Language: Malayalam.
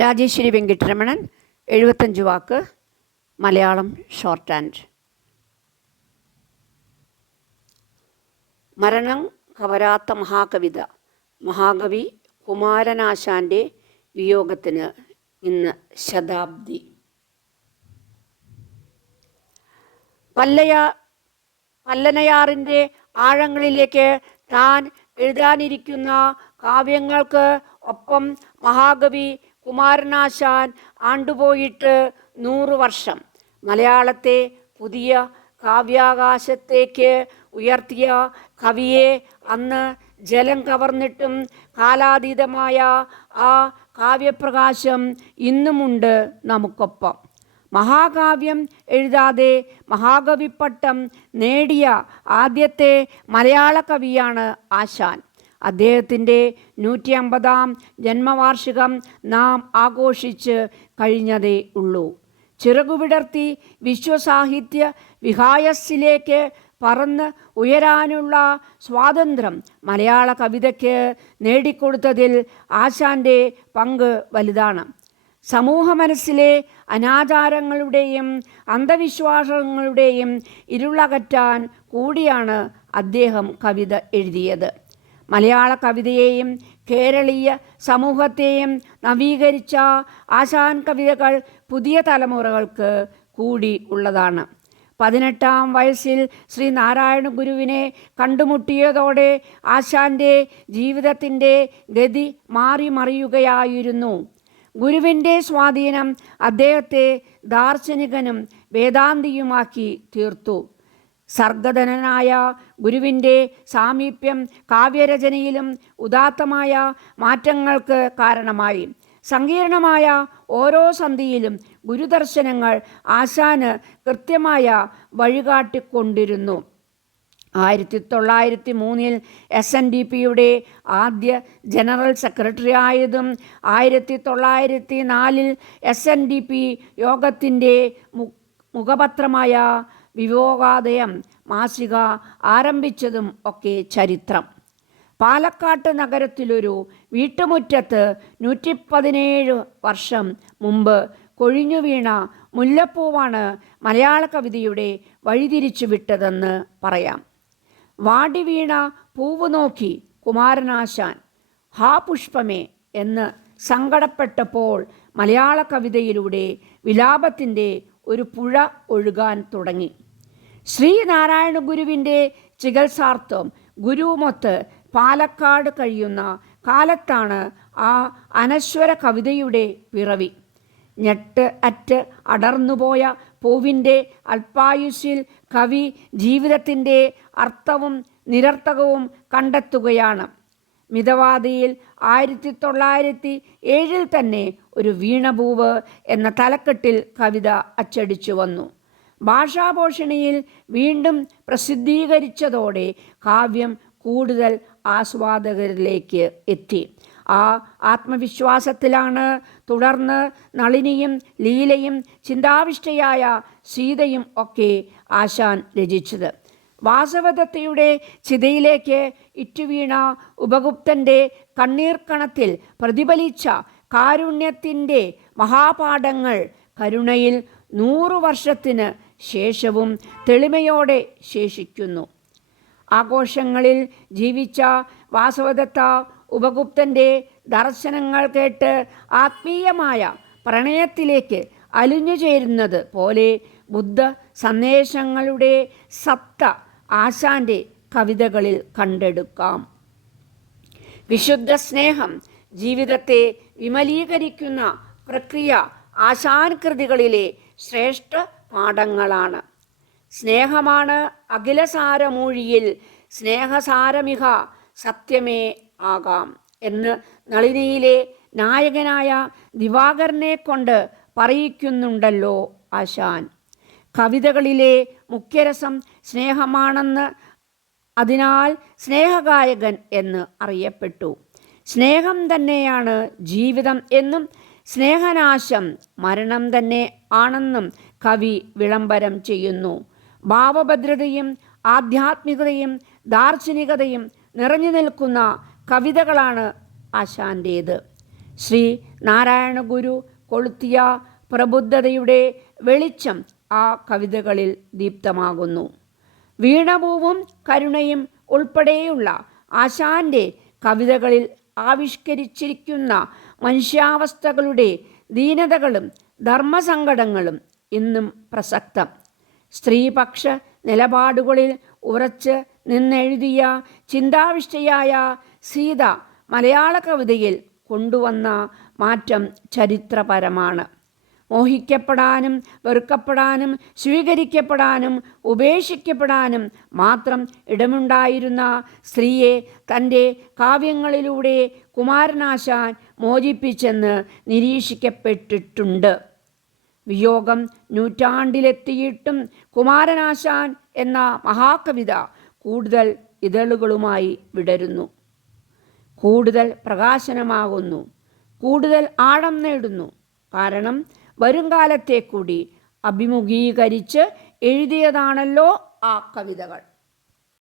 രാജേശ്വരി വെങ്കിട്ടരമണൻ 75 വാക്ക് മലയാളം ഷോർട്ട് ഹാൻഡ്. മരണം കവരാത്ത മഹാകവിത മഹാകവി കുമാരനാശാൻ്റെ വിയോഗത്തിന് ഇന്ന് ശതാബ്ദി. പല്ലനയാറിൻ്റെ ആഴങ്ങളിലേക്ക് താൻ എഴുതാനിരിക്കുന്ന കാവ്യങ്ങൾക്ക് ഒപ്പം മഹാകവി കുമാരനാശാൻ ആണ്ടുപോയിട്ട് 100 വർഷം. മലയാളത്തെ പുതിയ കാവ്യാകാശത്തേക്ക് ഉയർത്തിയ കവിയെ അന്ന് ജലം കവർന്നിട്ടും കാലാതീതമായ ആ കാവ്യപ്രകാശം ഇന്നുമുണ്ട് നമുക്കൊപ്പം. മഹാകാവ്യം എഴുതാതെ മഹാകവിപ്പട്ടം നേടിയ ആദ്യത്തെ മലയാള കവിയാണ് ആശാൻ. അദ്ദേഹത്തിൻ്റെ 150-ാം ജന്മവാർഷികം നാം ആഘോഷിച്ച് കഴിഞ്ഞതേ ഉള്ളൂ. ചിറകുവിടർത്തി വിശ്വസാഹിത്യ വിഹായസിലേക്ക് പറന്ന് ഉയരാനുള്ള സ്വാതന്ത്ര്യം മലയാള കവിതയ്ക്ക് നേടിക്കൊടുത്തതിൽ ആശാൻ്റെ പങ്ക് വലുതാണ്. സമൂഹ മനസ്സിലെ അനാചാരങ്ങളുടെയും അന്ധവിശ്വാസങ്ങളുടെയും ഇരുളകറ്റാൻ കൂടിയാണ് അദ്ദേഹം കവിത എഴുതിയത്. മലയാള കവിതയെയും കേരളീയ സമൂഹത്തെയും നവീകരിച്ച ആശാൻ കവിതകൾ പുതിയ തലമുറകൾക്ക് കൂടി ഉള്ളതാണ്. 18-ാം വയസ്സിൽ ശ്രീനാരായണ ഗുരുവിനെ കണ്ടുമുട്ടിയതോടെ ആശാൻ്റെ ജീവിതത്തിൻ്റെ ഗതി മറിയുകയായിരുന്നു. ഗുരുവിൻ്റെ സ്വാധീനം അദ്ദേഹത്തെ ദാർശനികനും വേദാന്തിയുമാക്കി തീർത്തു. സർഗധനനായ ഗുരുവിൻ്റെ സാമീപ്യം കാവ്യരചനയിലും ഉദാത്തമായ മാറ്റങ്ങൾക്ക് കാരണമായി. സങ്കീർണമായ ഓരോ സന്ധിയിലും ഗുരുദർശനങ്ങൾ ആശാന് കൃത്യമായ വഴികാട്ടിക്കൊണ്ടിരുന്നു. 1903 SNDPയുടെ ആദ്യ ജനറൽ സെക്രട്ടറി ആയതും 1904 SNDP യോഗത്തിൻ്റെ മുഖപത്രമായ വിവേകോദയം മാസിക ആരംഭിച്ചതും ഒക്കെ ചരിത്രം. പാലക്കാട്ട് നഗരത്തിലൊരു വീട്ടുമുറ്റത്ത് 117 വർഷം മുമ്പ് കൊഴിഞ്ഞു വീണ മുല്ലപ്പൂവാണ് മലയാള കവിതയുടെ വഴിതിരിച്ചു വിട്ടതെന്ന് പറയാം. വാടി വീണ പൂവ് നോക്കി കുമാരനാശാൻ ഹാ പുഷ്പമേ എന്ന് സങ്കടപ്പെട്ടപ്പോൾ മലയാള കവിതയിലൂടെ വിലാപത്തിൻ്റെ ഒരു പുഴ ഒഴുകാൻ തുടങ്ങി. ശ്രീനാരായണ ഗുരുവിൻ്റെ ചികിത്സാർത്ഥം ഗുരുവുമൊത്ത് പാലക്കാട് കഴിയുന്ന കാലത്താണ് ആ അനശ്വര കവിതയുടെ പിറവി. ഞെട്ട് അറ്റ് അടർന്നുപോയ പൂവിൻ്റെ അല്പായുസ്സിൽ കവി ജീവിതത്തിൻ്റെ അർത്ഥവും നിരർത്ഥകവും കണ്ടെത്തുകയാണ്. മിതവാദിയിൽ 1907 തന്നെ ഒരു വീണപൂവ് എന്ന തലക്കെട്ടിൽ കവിത അച്ചടിച്ചു വന്നു. ഭാഷാഭൂഷണിയിൽ വീണ്ടും പ്രസിദ്ധീകരിച്ചതോടെ കാവ്യം കൂടുതൽ ആസ്വാദകരിലേക്ക് എത്തി. ആ ആത്മവിശ്വാസത്തിലാണ് തുടർന്ന് നളിനിയും ലീലയും ചിന്താവിഷ്ടയായ സീതയും ഒക്കെ ആശാൻ രചിച്ചത്. വാസവദത്തയുടെ ചിതയിലേക്ക് ഇറ്റുവീണ ഉപഗുപ്തൻ്റെ കണ്ണീർക്കണത്തിൽ പ്രതിഫലിച്ച കാരുണ്യത്തിൻ്റെ മഹാപാഠങ്ങൾ കരുണയിൽ 100 വർഷത്തിന് ശേഷവും തെളിമയോടെ ശേഷിക്കുന്നു. ആഘോഷങ്ങളിൽ ജീവിച്ച വാസവദത്ത ഉപഗുപ്തൻ്റെ ദർശനങ്ങൾ കേട്ട് ആത്മീയമായ പ്രണയത്തിലേക്ക് അലിഞ്ഞു ചേരുന്നത് പോലെ ബുദ്ധ സന്ദേശങ്ങളുടെ സത്ത ആശാൻ്റെ കവിതകളിൽ കണ്ടെടുക്കാം. വിശുദ്ധ സ്നേഹം ജീവിതത്തെ വിമലീകരിക്കുന്ന പ്രക്രിയ ആശാൻ കൃതികളിലെ ശ്രേഷ്ഠ പാഠങ്ങളാണ്. സ്നേഹമാണ് അഖിലസാരമൂഴിയിൽ സ്നേഹസാരമിക സത്യമേ ആകാം എന്ന് നളിനിയിലെ നായകനായ ദിവാകരനെ കൊണ്ട് പറയിക്കുന്നുണ്ടല്ലോ ആശാൻ. കവിതകളിലെ മുഖ്യരസം സ്നേഹമാണെന്ന് അതിനാൽ സ്നേഹഗായകൻ എന്ന് അറിയപ്പെട്ടു. സ്നേഹം തന്നെയാണ് ജീവിതം എന്നും സ്നേഹനാശം മരണം തന്നെ ആണെന്നും കവി വിളംബരം ചെയ്യുന്നു. ഭാവഭദ്രതയും ആധ്യാത്മികതയും ദാർശനികതയും നിറഞ്ഞു നിൽക്കുന്ന കവിതകളാണ് ആശാൻ്റേത്. ശ്രീ നാരായണ ഗുരു കൊളുത്തിയ പ്രബുദ്ധതയുടെ വെളിച്ചം ആ കവിതകളിൽ ദീപ്തമാകുന്നു. വീണപൂവും കരുണയും ഉൾപ്പെടെയുള്ള ആശാന്റെ കവിതകളിൽ ആവിഷ്കരിച്ചിരിക്കുന്ന മനുഷ്യാവസ്ഥകളുടെ ദീനതകളും ധർമ്മസങ്കടങ്ങളും ഇന്നും പ്രസക്തം. സ്ത്രീപക്ഷ നിലപാടുകളിൽ ഉറച്ച് നിന്നെഴുതിയ ചിന്താവിഷ്ടയായ സീത മലയാള കവിതയിൽ കൊണ്ടുവന്ന മാറ്റം ചരിത്രപരമാണ്. മോഹിക്കപ്പെടാനും വെറുക്കപ്പെടാനും സ്വീകരിക്കപ്പെടാനും ഉപേക്ഷിക്കപ്പെടാനും മാത്രം ഇടമുണ്ടായിരുന്ന സ്ത്രീയെ തൻ്റെ കാവ്യങ്ങളിലൂടെ കുമാരനാശാൻ മോചിപ്പിച്ചെന്ന് നിരീക്ഷിക്കപ്പെട്ടിട്ടുണ്ട്. വിയോഗം നൂറ്റാണ്ടിലെത്തിയിട്ടും കുമാരനാശാൻ എന്ന മഹാകവിത കൂടുതൽ ഇതളുകളുമായി വിടരുന്നു, കൂടുതൽ പ്രകാശനമാകുന്നു, കൂടുതൽ ആഴം നേടുന്നു. കാരണം വരുംകാലത്തെ കൂടി അഭിമുഖീകരിച്ച് എഴുതിയതാണല്ലോ ആ കവിതകൾ.